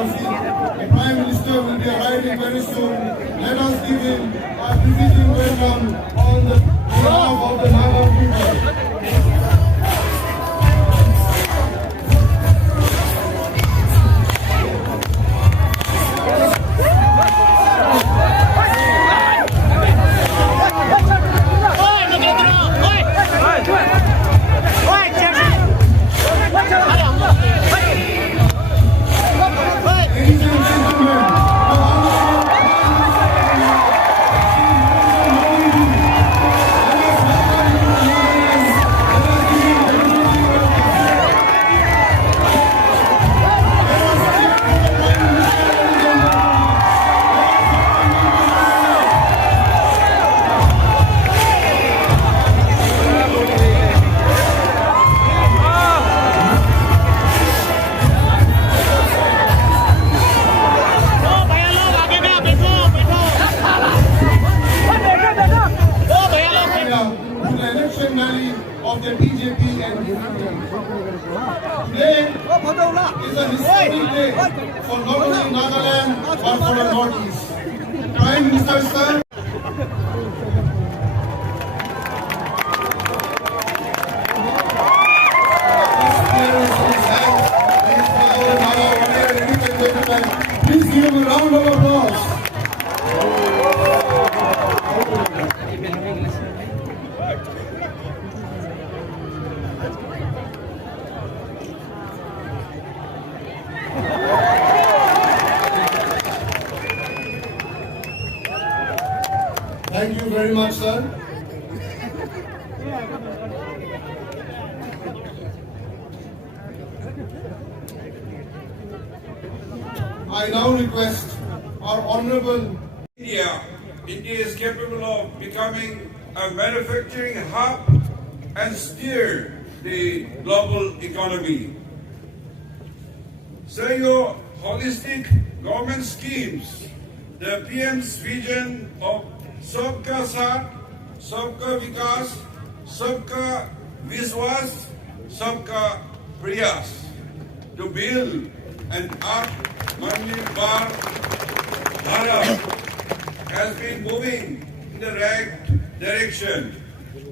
Joshi. The Prime Minister will be arriving very soon. Let us give him a befitting welcome on the behalf of the Naga people. Of the BJP and today is a historic day for not only Nagaland but for the Northeast. Prime Minister Sir, please give him a round of applause. Thank you very much, sir. I now request our Honorable India is capable of becoming a manufacturing hub and steer the global economy. So your holistic government schemes, the PM's vision of Sabka Saath, Sabka Vikas, Sabka Vishwas, Sabka Prayas to build an Atmanirbhar Bharat has been moving in the right direction.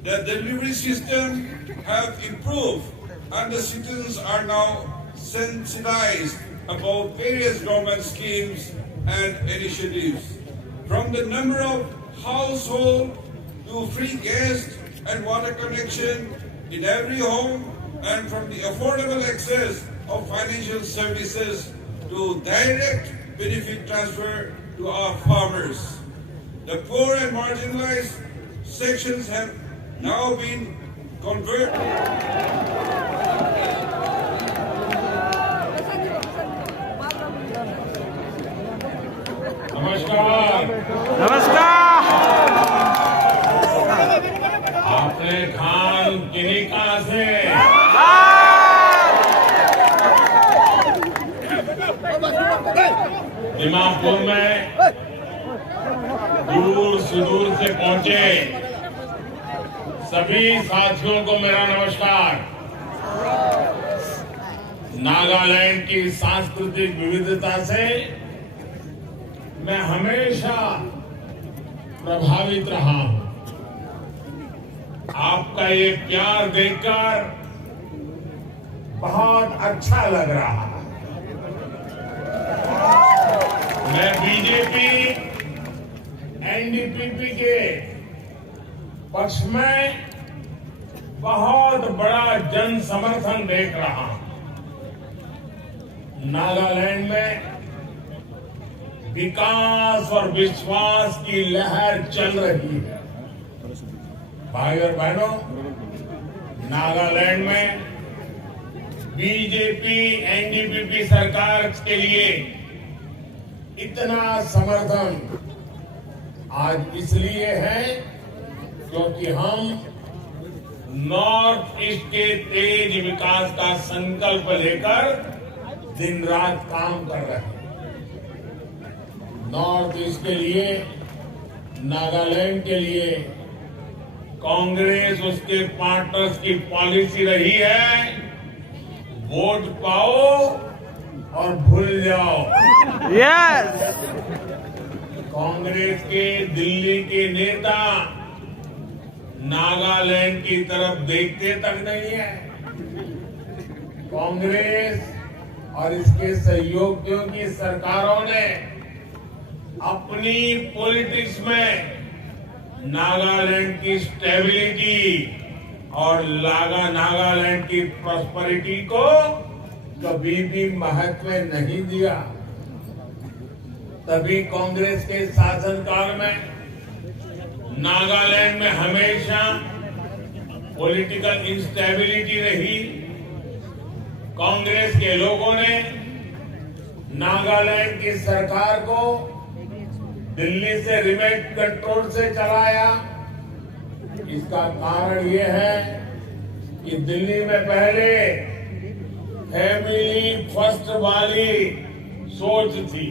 The delivery system have improved and the citizens are now sensitized about various government schemes and initiatives. From the number of household to free gas and water connection in every home, and from the affordable access of financial services to direct benefit transfer to our farmers. The poor and marginalized sections have now been converted. नमस्कार आपने खान किन्हीं कहा से दिमापुर में दूर सुदूर से पहुंचे सभी साथियों को मेरा नमस्कार। नागालैंड की सांस्कृतिक विविधता से मैं हमेशा प्रभावित रहा हूं। आपका ये प्यार देखकर बहुत अच्छा लग रहा है। मैं बीजेपी एनडीपीपी के पक्ष में बहुत बड़ा जन समर्थन देख रहा हूं। नागालैंड में विकास और विश्वास की लहर चल रही है। भाई और बहनों, नागालैंड में बीजेपी एनडीपीपी सरकार के लिए इतना समर्थन आज इसलिए है क्योंकि हम नॉर्थ ईस्ट के तेज विकास का संकल्प लेकर दिन रात काम कर रहे हैं। नॉर्थ ईस्ट के लिए, नागालैंड के लिए कांग्रेस उसके पार्टनर्स की पॉलिसी रही है, वोट पाओ और भूल जाओ। यस। कांग्रेस के दिल्ली के नेता नागालैंड की तरफ देखते तक नहीं है। कांग्रेस और इसके सहयोगियों की सरकारों ने अपनी पॉलिटिक्स में नागालैंड की स्टेबिलिटी और नागालैंड की प्रॉस्पेरिटी को कभी भी महत्व नहीं दिया। तभी कांग्रेस के शासनकाल में नागालैंड में हमेशा पॉलिटिकल इंस्टेबिलिटी रही। कांग्रेस के लोगों ने नागालैंड की सरकार को दिल्ली से रिमोट कंट्रोल से चलाया। इसका कारण यह है कि दिल्ली में पहले फैमिली फर्स्ट वाली सोच थी।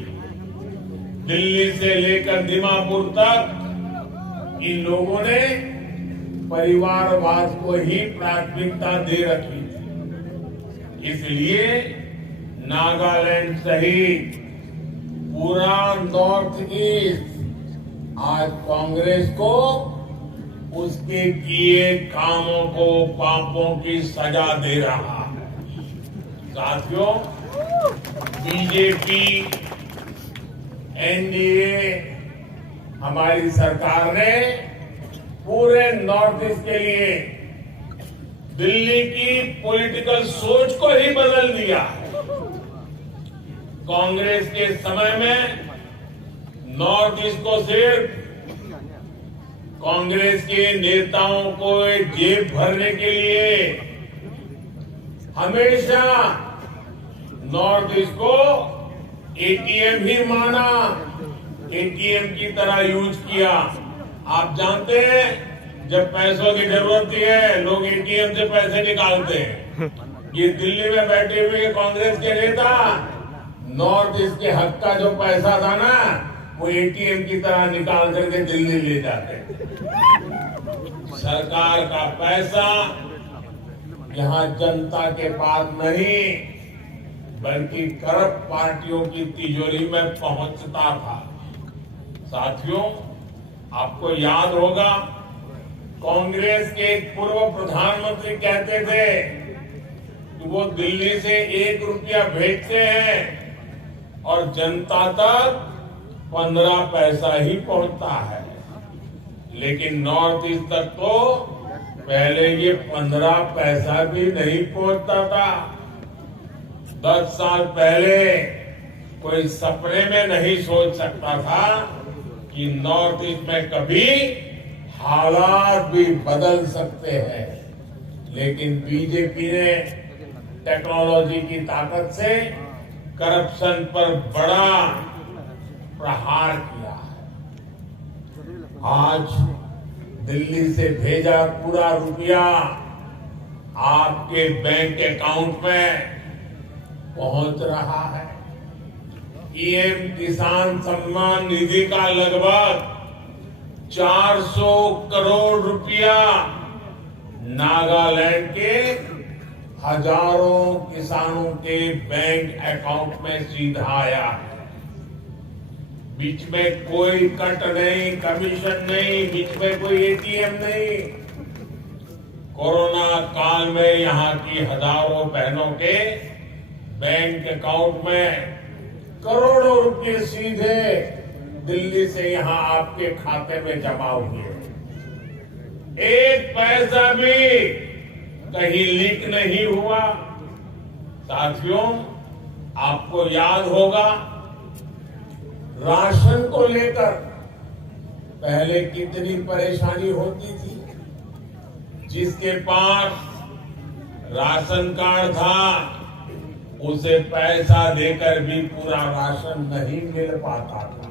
दिल्ली से लेकर दीमापुर तक इन लोगों ने परिवारवाद को ही प्राथमिकता दे रखी थी। इसलिए नागालैंड सहित पूरा नॉर्थ ईस्ट आज कांग्रेस को उसके किए कामों को पापों की सजा दे रहा है। साथियों, बीजेपी एनडीए हमारी सरकार ने पूरे नॉर्थ ईस्ट के लिए दिल्ली की पॉलिटिकल सोच को ही बदल दिया। कांग्रेस के समय में नॉर्थ ईस्ट को सिर्फ कांग्रेस के नेताओं को जेब भरने के लिए हमेशा नॉर्थ ईस्ट को एटीएम ही माना, एटीएम की तरह यूज किया। आप जानते हैं जब पैसों की जरूरत होती है लोग एटीएम से पैसे निकालते हैं। ये दिल्ली में बैठे हुए कांग्रेस के नेता नॉर्थ ईस्ट के हक का जो पैसा था ना वो एटीएम की तरह निकाल करके दिल्ली ले जाते हैं। सरकार का पैसा यहाँ जनता के पास नहीं बल्कि करप्ट पार्टियों की तिजोरी में पहुंचता था। साथियों, आपको याद होगा कांग्रेस के एक पूर्व प्रधानमंत्री कहते थे कि वो दिल्ली से 1 रुपया भेजते हैं और जनता तक 15 पैसा ही पहुंचता है। लेकिन नॉर्थ ईस्ट तक तो पहले ये 15 पैसा भी नहीं पहुंचता था। 10 साल पहले कोई सपने में नहीं सोच सकता था कि नॉर्थ ईस्ट में कभी हालात भी बदल सकते हैं। लेकिन बीजेपी ने टेक्नोलॉजी की ताकत से करप्शन पर बड़ा प्रहार किया है। आज दिल्ली से भेजा पूरा रुपया आपके बैंक अकाउंट में पहुंच रहा है। पीएम किसान सम्मान निधि का लगभग 400 करोड़ रुपया नागालैंड के हजारों किसानों के बैंक अकाउंट में सीधा आया है। बीच में कोई कट नहीं, कमीशन नहीं, बीच में कोई एटीएम नहीं। कोरोना काल में यहाँ की हजारों बहनों के बैंक अकाउंट में करोड़ों रुपए सीधे दिल्ली से यहाँ आपके खाते में जमा हुए। एक पैसा भी कहीं लीक नहीं हुआ। साथियों, आपको याद होगा राशन को लेकर पहले कितनी परेशानी होती थी। जिसके पास राशन कार्ड था उसे पैसा देकर भी पूरा राशन नहीं मिल पाता था।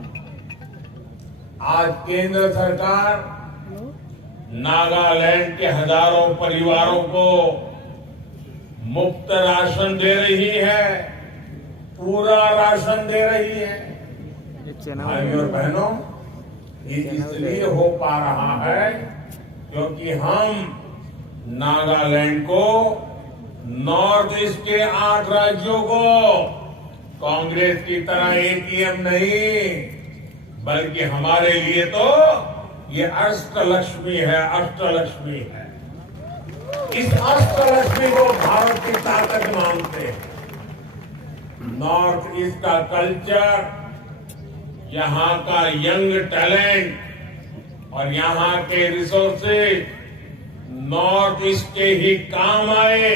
आज केंद्र सरकार नागालैंड के हजारों परिवारों को मुफ्त राशन दे रही है, पूरा राशन दे रही है। भाइयों और बहनों, ये इसलिए हो पा रहा है क्योंकि हम नागालैंड को नॉर्थ ईस्ट के 8 राज्यों को कांग्रेस की तरह एटीएम नहीं, बल्कि हमारे लिए तो ये अष्टलक्ष्मी है, अष्टलक्ष्मी है। इस अष्टलक्ष्मी को भारत की ताकत मानते हैं। नॉर्थ ईस्ट का कल्चर, यहाँ का यंग टैलेंट और यहाँ के रिसोर्सेज नॉर्थ ईस्ट के ही काम आए,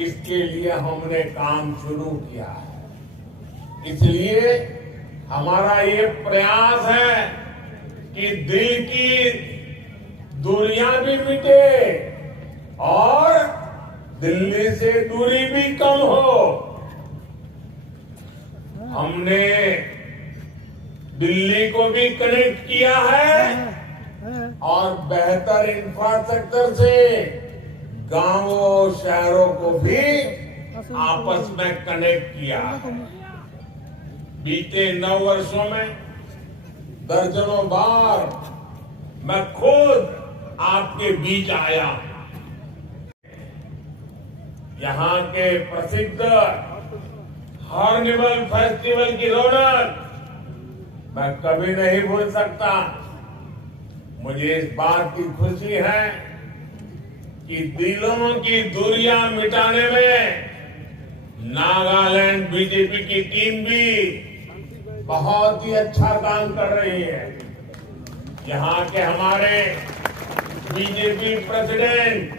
इसके लिए हमने काम शुरू किया है। इसलिए हमारा ये प्रयास है कि दिल की दूरियां भी मिटे और दिल्ली से दूरी भी कम हो। हमने दिल्ली को भी कनेक्ट किया है और बेहतर इंफ्रास्ट्रक्चर से गांवों शहरों को भी आपस में कनेक्ट किया है। बीते 9 वर्षों में दर्जनों बार मैं खुद आपके बीच आया। यहाँ के प्रसिद्ध हार्निवल फेस्टिवल की रौनक मैं कभी नहीं भूल सकता। मुझे इस बात की खुशी है कि दिलों की दूरियां मिटाने में नागालैंड बीजेपी की टीम भी बहुत ही अच्छा काम कर रही है। यहाँ के हमारे बीजेपी प्रेसिडेंट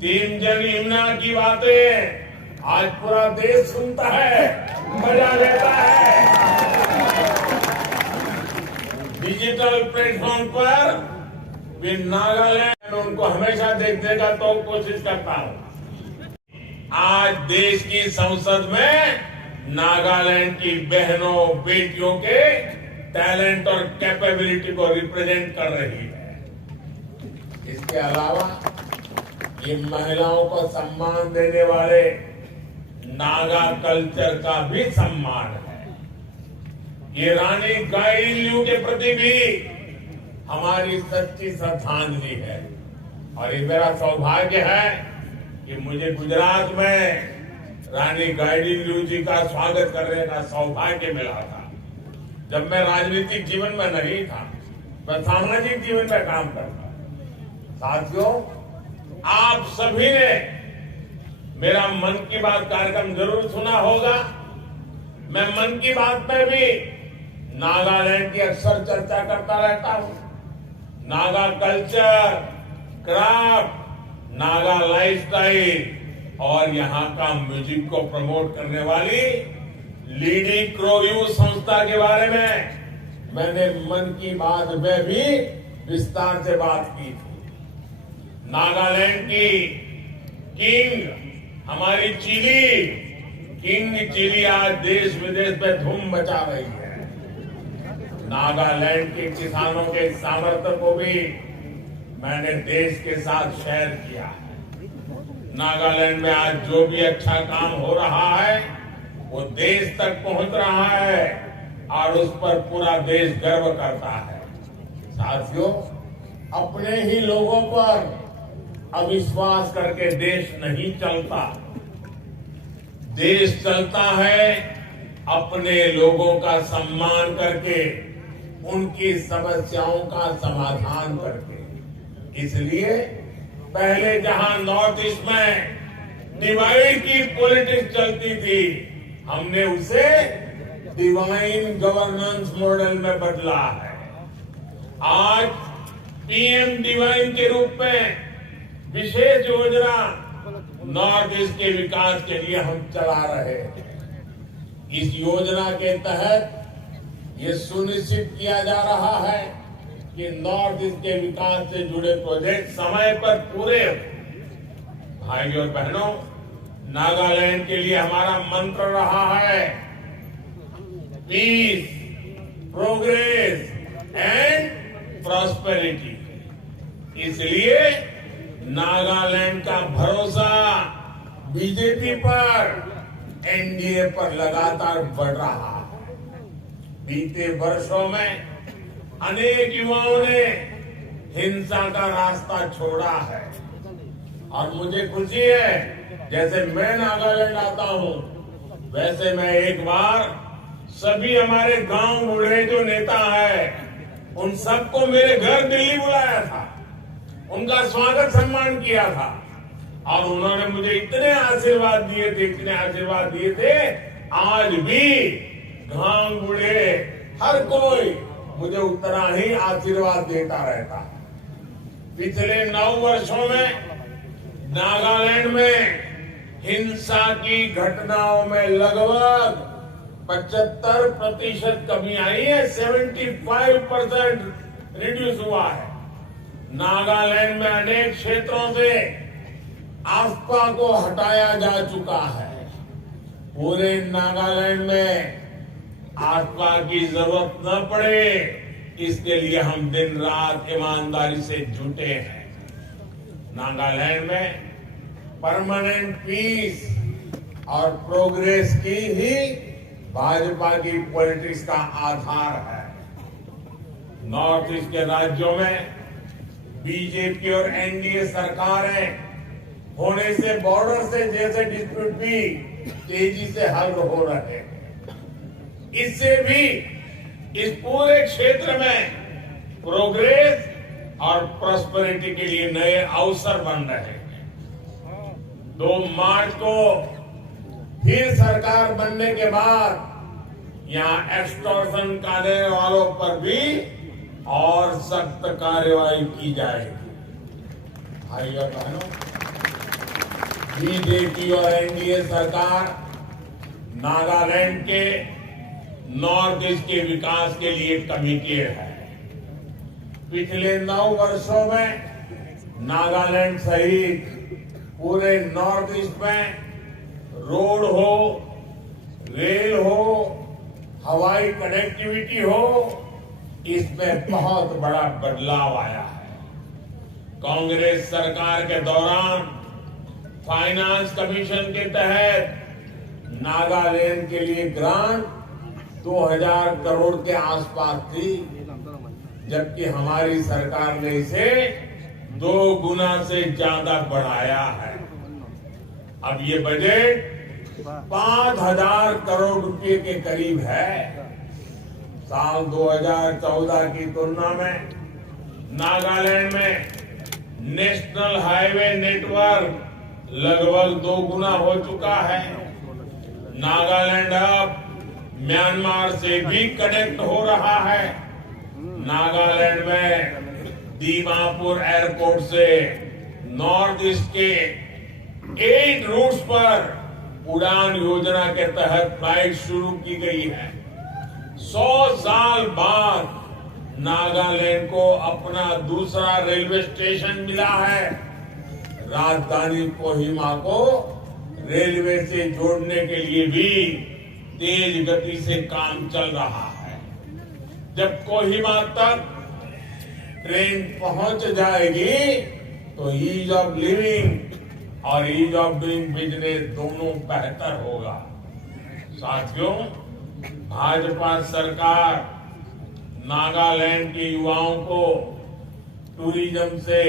टीम जन यमुना की बातें आज पूरा देश सुनता है, मजा लेता है। डिजिटल प्लेटफॉर्म पर भी नागालैंड उनको हमेशा देखने का तो कोशिश करता हूं। आज देश की संसद में नागालैंड की बहनों बेटियों के टैलेंट और कैपेबिलिटी को रिप्रेजेंट कर रही है। इसके अलावा ये महिलाओं को सम्मान देने वाले नागा कल्चर का भी सम्मान है। ये रानी गाइडिंलियू के प्रति भी हमारी सच्ची श्रद्धांजलि है। और ये मेरा सौभाग्य है कि मुझे गुजरात में रानी गाइडिंलियू जी का स्वागत करने का सौभाग्य मिला था। जब मैं राजनीतिक जीवन में नहीं था, मैं सामाजिक जीवन में काम करता। साथियों, आप सभी ने मेरा मन की बात कार्यक्रम जरूर सुना होगा। मैं मन की बात में भी नागालैंड की अक्सर चर्चा करता रहता हूं। Naga culture, craft, Naga lifestyle और यहाँ का म्यूजिक को प्रमोट करने वाली लीडी क्रोयू संस्था के बारे में मैंने मन की बात में भी विस्तार से बात की थी। नागालैंड की किंग हमारी चिली, किंग चिली आज देश विदेश में धूम मचा रही है। नागालैंड के किसानों के सामर्थ्य को भी मैंने देश के साथ शेयर किया है। नागालैंड में आज जो भी अच्छा काम हो रहा है वो देश तक पहुंच रहा है और उस पर पूरा देश गर्व करता है। साथियों, अपने ही लोगों पर अविश्वास करके देश नहीं चलता। देश चलता है अपने लोगों का सम्मान करके, उनकी समस्याओं का समाधान करके। इसलिए पहले जहां नॉर्थ ईस्ट में डिवाइड की पॉलिटिक्स चलती थी, हमने उसे डिवाइन गवर्नेंस मॉडल में बदला है। आज पीएम डिवाइन के रूप में विशेष योजना नॉर्थ ईस्ट के विकास के लिए हम चला रहे हैं। इस योजना के तहत ये सुनिश्चित किया जा रहा है कि नॉर्थ ईस्ट के विकास से जुड़े प्रोजेक्ट समय पर पूरे हो। भाइयों और बहनों, नागालैंड के लिए हमारा मंत्र रहा है पीस, प्रोग्रेस एंड प्रॉस्पेरिटी। इसलिए नागालैंड का भरोसा बीजेपी पर, एनडीए पर लगातार बढ़ रहा है। बीते वर्षों में अनेक युवाओं ने हिंसा का रास्ता छोड़ा है और मुझे खुशी है, जैसे मैं नागालैंड आता हूं वैसे मैं एक बार सभी हमारे गांव बूढ़े जो नेता है उन सबको मेरे घर दिल्ली बुलाया था, उनका स्वागत सम्मान किया था और उन्होंने मुझे इतने आशीर्वाद दिए थे। आज भी गांव बूढ़े हर कोई मुझे उतना ही आशीर्वाद देता रहता है। पिछले 9 वर्षों में नागालैंड में हिंसा की घटनाओं में लगभग 75% कमी आई है, 75% रिड्यूस हुआ है। नागालैंड में अनेक क्षेत्रों से आफ्पा को हटाया जा चुका है। पूरे नागालैंड में आफ्पा की जरूरत न पड़े, इसके लिए हम दिन रात ईमानदारी से जुटे हैं। नागालैंड में परमानेंट पीस और प्रोग्रेस की ही भाजपा की पॉलिटिक्स का आधार है। नॉर्थ ईस्ट के राज्यों में बीजेपी और एनडीए सरकारें होने से बॉर्डर से जैसे डिस्प्यूट भी तेजी से हल हो रहे हैं। इससे भी इस पूरे क्षेत्र में प्रोग्रेस और प्रॉस्पेरिटी के लिए नए अवसर बन रहे हैं। 2 मार्च को फिर सरकार बनने के बाद यहां एक्सटॉर्शन करने वालों पर भी और सख्त कार्रवाई की जाएगी। भाइयों और बहनों, बीजेपी और एनडीए सरकार नागालैंड के नॉर्थ ईस्ट के विकास के लिए कमिटेड है। पिछले 9 वर्षों में नागालैंड सहित पूरे नॉर्थ ईस्ट में रोड हो, रेल हो, हवाई कनेक्टिविटी हो, इसमें बहुत बड़ा बदलाव आया है। कांग्रेस सरकार के दौरान फाइनेंस कमीशन के तहत नागालैंड के लिए ग्रांट 2000 करोड़ के आसपास थी, जबकि हमारी सरकार ने इसे 2 गुना से ज्यादा बढ़ाया है। अब ये बजट 5000 करोड़ रुपए के करीब है। साल 2014 की तुलना में नागालैंड में नेशनल हाईवे नेटवर्क लगभग 2 गुना हो चुका है। नागालैंड अब म्यांमार से भी कनेक्ट हो रहा है। नागालैंड में दीमापुर एयरपोर्ट से नॉर्थ ईस्ट के 8 रूट्स पर उड़ान योजना के तहत फ्लाइट शुरू की गई है। 100 साल बाद नागालैंड को अपना दूसरा रेलवे स्टेशन मिला है। राजधानी कोहिमा को रेलवे से जोड़ने के लिए भी तेज गति से काम चल रहा है। जब कोहिमा तक ट्रेन पहुंच जाएगी तो ईज ऑफ लिविंग और ईज ऑफ डूइंग बिजनेस दोनों बेहतर होगा। साथियों, भाजपा सरकार नागालैंड के युवाओं को टूरिज्म से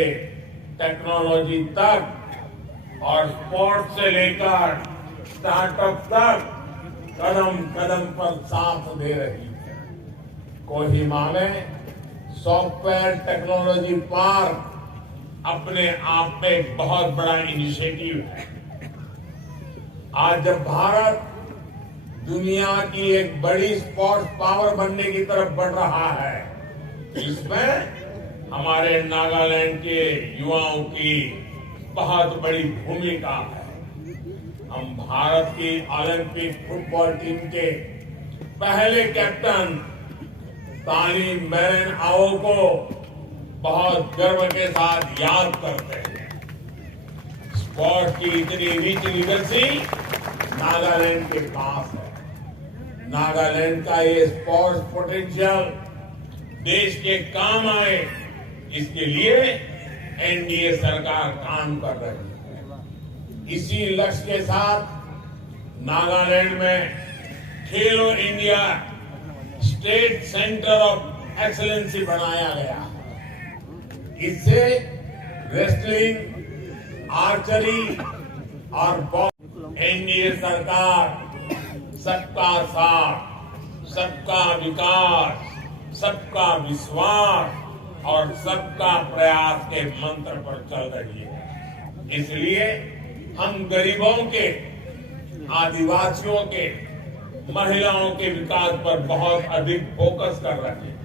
टेक्नोलॉजी तक और स्पोर्ट्स से लेकर स्टार्टअप तक कदम कदम पर साथ दे रही है। कोहिमा में सॉफ्टवेयर टेक्नोलॉजी पार्क अपने आप में एक बहुत बड़ा इनिशिएटिव है। आज जब भारत दुनिया की एक बड़ी स्पोर्ट्स पावर बनने की तरफ बढ़ रहा है, इसमें हमारे नागालैंड के युवाओं की बहुत बड़ी भूमिका है। हम भारत की ओलंपिक फुटबॉल टीम के पहले कैप्टन तानी मैरन आओ को बहुत गर्व के साथ याद करते हैं। स्पोर्ट की इतनी रिच लीगेसी नागालैंड के पास है। नागालैंड का ये स्पोर्ट्स पोटेंशियल देश के काम आए, इसके लिए एनडीए सरकार काम कर रही है। इसी लक्ष्य के साथ नागालैंड में खेलो India state centre of excellency बनाया गया है। इससे रेसलिंग, आर्चरी और बॉक्सिंग एनडीए सरकार सबका साथ, सबका विकास, सबका विश्वास और सबका प्रयास के मंत्र पर चल रही है। इसलिए हम गरीबों के, आदिवासियों के, महिलाओं के विकास पर बहुत अधिक फोकस कर रहे हैं।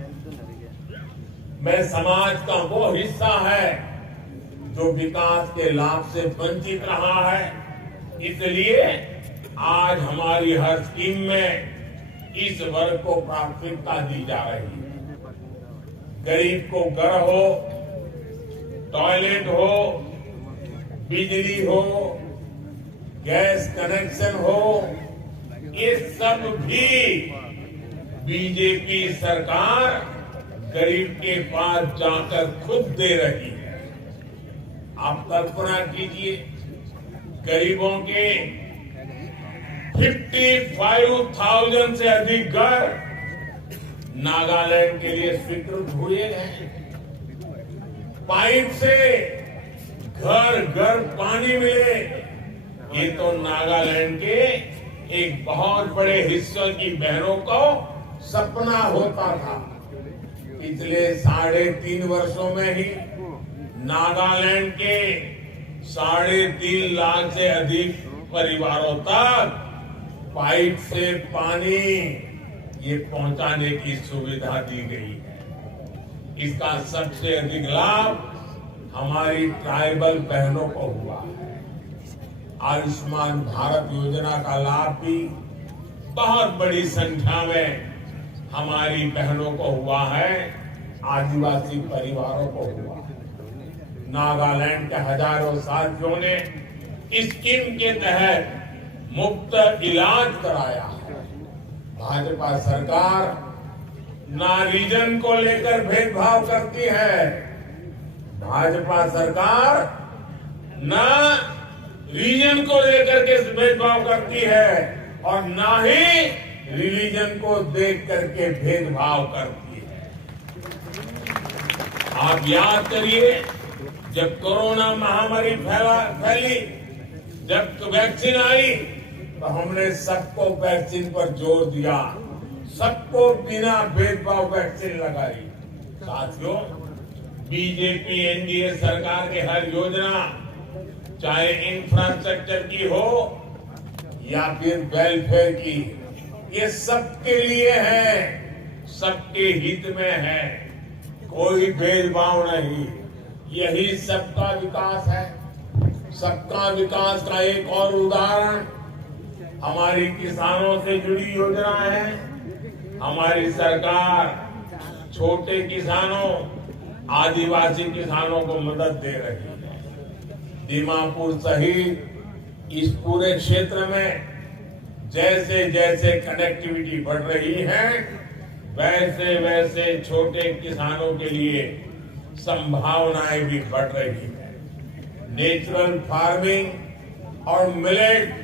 मैं समाज का वो हिस्सा है जो विकास के लाभ से वंचित रहा है, इसलिए आज हमारी हर स्कीम में इस वर्ग को प्राथमिकता दी जा रही है। गरीब को घर हो, टॉयलेट हो, बिजली हो, गैस कनेक्शन हो, ये सब भी बीजेपी सरकार गरीब के पास जाकर खुद दे रही है। आप कल्पना कीजिए, गरीबों के 55,000 से अधिक घर नागालैंड के लिए स्वीकृत हुए हैं। पाइप से घर घर पानी मिले, ये तो नागालैंड के एक बहुत बड़े हिस्से की बहनों को सपना होता था। पिछले 3.5 वर्षों में ही नागालैंड के 3.5 लाख से अधिक परिवारों तक पाइप से पानी ये पहुंचाने की सुविधा दी गई है। इसका सबसे अधिक लाभ हमारी ट्राइबल बहनों को हुआ है। आयुष्मान भारत योजना का लाभ भी बहुत बड़ी संख्या में हमारी बहनों को हुआ है, आदिवासी परिवारों को हुआ है। नागालैंड के हजारों साथियों ने इस स्कीम के तहत मुफ्त इलाज कराया है। भाजपा सरकार ना रीजन को लेकर भेदभाव करती है, भाजपा सरकार ना रीजन को लेकर के भेदभाव करती है और ना ही रिलीजन को देख करके भेदभाव करती है। आप याद करिए, जब कोरोना महामारी फैली, जब वैक्सीन आई, तो हमने सबको वैक्सीन पर जोर दिया, सबको बिना भेदभाव वैक्सीन लगाई। साथियों, बीजेपी एनडीए सरकार की हर योजना, चाहे इंफ्रास्ट्रक्चर की हो या फिर वेलफेयर की, ये सबके लिए है, सबके हित में है, कोई भेदभाव नहीं। यही सबका विकास है। सबका विकास का एक और उदाहरण हमारी किसानों से जुड़ी योजना है। हमारी सरकार छोटे किसानों, आदिवासी किसानों को मदद दे रही है। दीमापुर सहित इस पूरे क्षेत्र में जैसे जैसे कनेक्टिविटी बढ़ रही है, वैसे वैसे छोटे किसानों के लिए संभावनाएं भी बढ़ रही है। नेचुरल फार्मिंग और मिलेट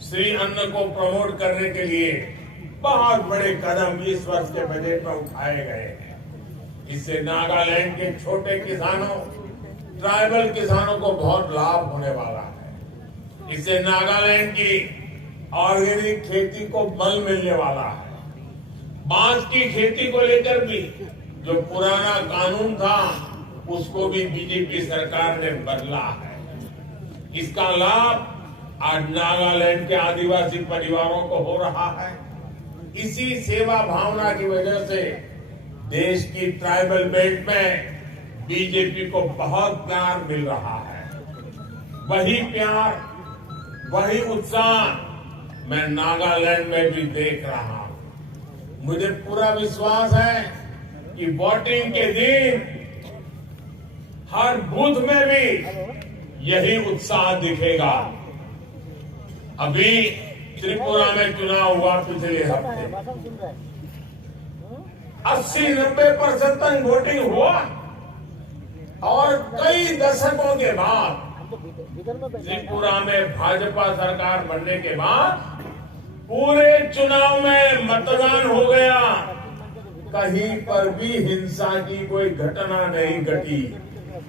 श्री अन्न को प्रमोट करने के लिए बहुत बड़े कदम इस वर्ष के बजट में उठाए गए हैं। इससे नागालैंड के छोटे किसानों, ट्राइबल किसानों को बहुत लाभ होने वाला है। इससे नागालैंड की ऑर्गेनिक खेती को बल मिलने वाला है। बांस की खेती को लेकर भी जो पुराना कानून था, उसको भी बीजेपी सरकार ने बदला है। इसका लाभ आज नागालैंड के आदिवासी परिवारों को हो रहा है। इसी सेवा भावना की वजह से देश की ट्राइबल बेल्ट में बीजेपी को बहुत प्यार मिल रहा है। वही प्यार, वही उत्साह मैं नागालैंड में भी देख रहा हूं। मुझे पूरा विश्वास है कि वोटिंग के दिन हर बूथ में भी यही उत्साह दिखेगा। अभी त्रिपुरा में चुनाव हुआ पिछले हफ्ते, 80-90% तक वोटिंग हुआ और कई दशकों के बाद त्रिपुरा में भाजपा सरकार बनने के बाद पूरे चुनाव में मतदान हो गया। कहीं पर भी हिंसा की कोई घटना नहीं घटी,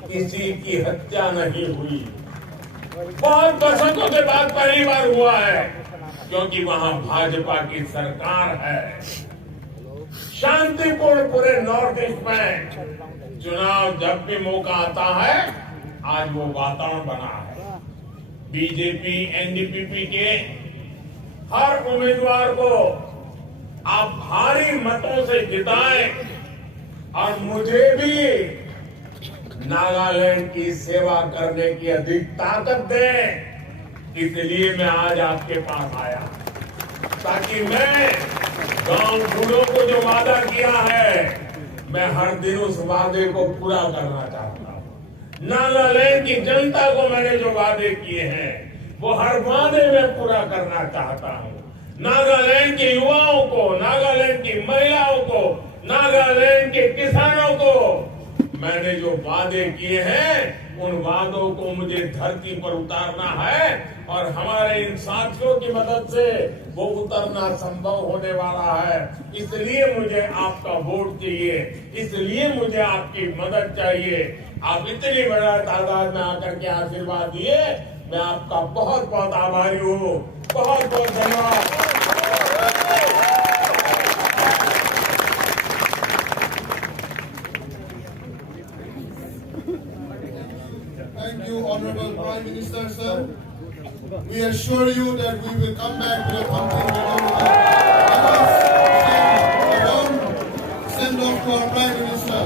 किसी की हत्या नहीं हुई। बहुत दशकों के बाद पहली बार हुआ है। क्योंकि वहां भाजपा की सरकार है। शांतिपूर्ण पूरे नॉर्थ ईस्ट में चुनाव जब भी मौका आता है, आज वो वातावरण बना है। बीजेपी एनडीपीपी के हर उम्मीदवार को आप भारी मतों से जिताएं और मुझे भी नागालैंड की सेवा करने की अधिक ताकत दें। इसलिए मैं आज आपके पास आया, ताकि मैं गांव बूढ़ों को जो वादा किया है, मैं हर दिन उस वादे को पूरा करना चाहता हूं। नागालैंड की जनता को मैंने जो वादे किए हैं, वो हर वादे में पूरा करना चाहता हूं। नागालैंड के युवाओं को, नागालैंड की महिलाओं को, नागालैंड के किसानों को मैंने जो वादे किए हैं, उन वादों को मुझे धरती पर उतारना है और हमारे इन साथियों की मदद से वो उतरना संभव होने वाला है। इसलिए मुझे आपका वोट चाहिए, इसलिए मुझे आपकी मदद चाहिए। आप इतनी बड़ा तादाद में आकर के आशीर्वाद दिए, मैं आपका बहुत बहुत आभारी हूँ। बहुत बहुत धन्यवाद। Thank you, Honorable Prime Minister, sir. We assure you that we will come back with something better. Let us send off to our Prime Minister.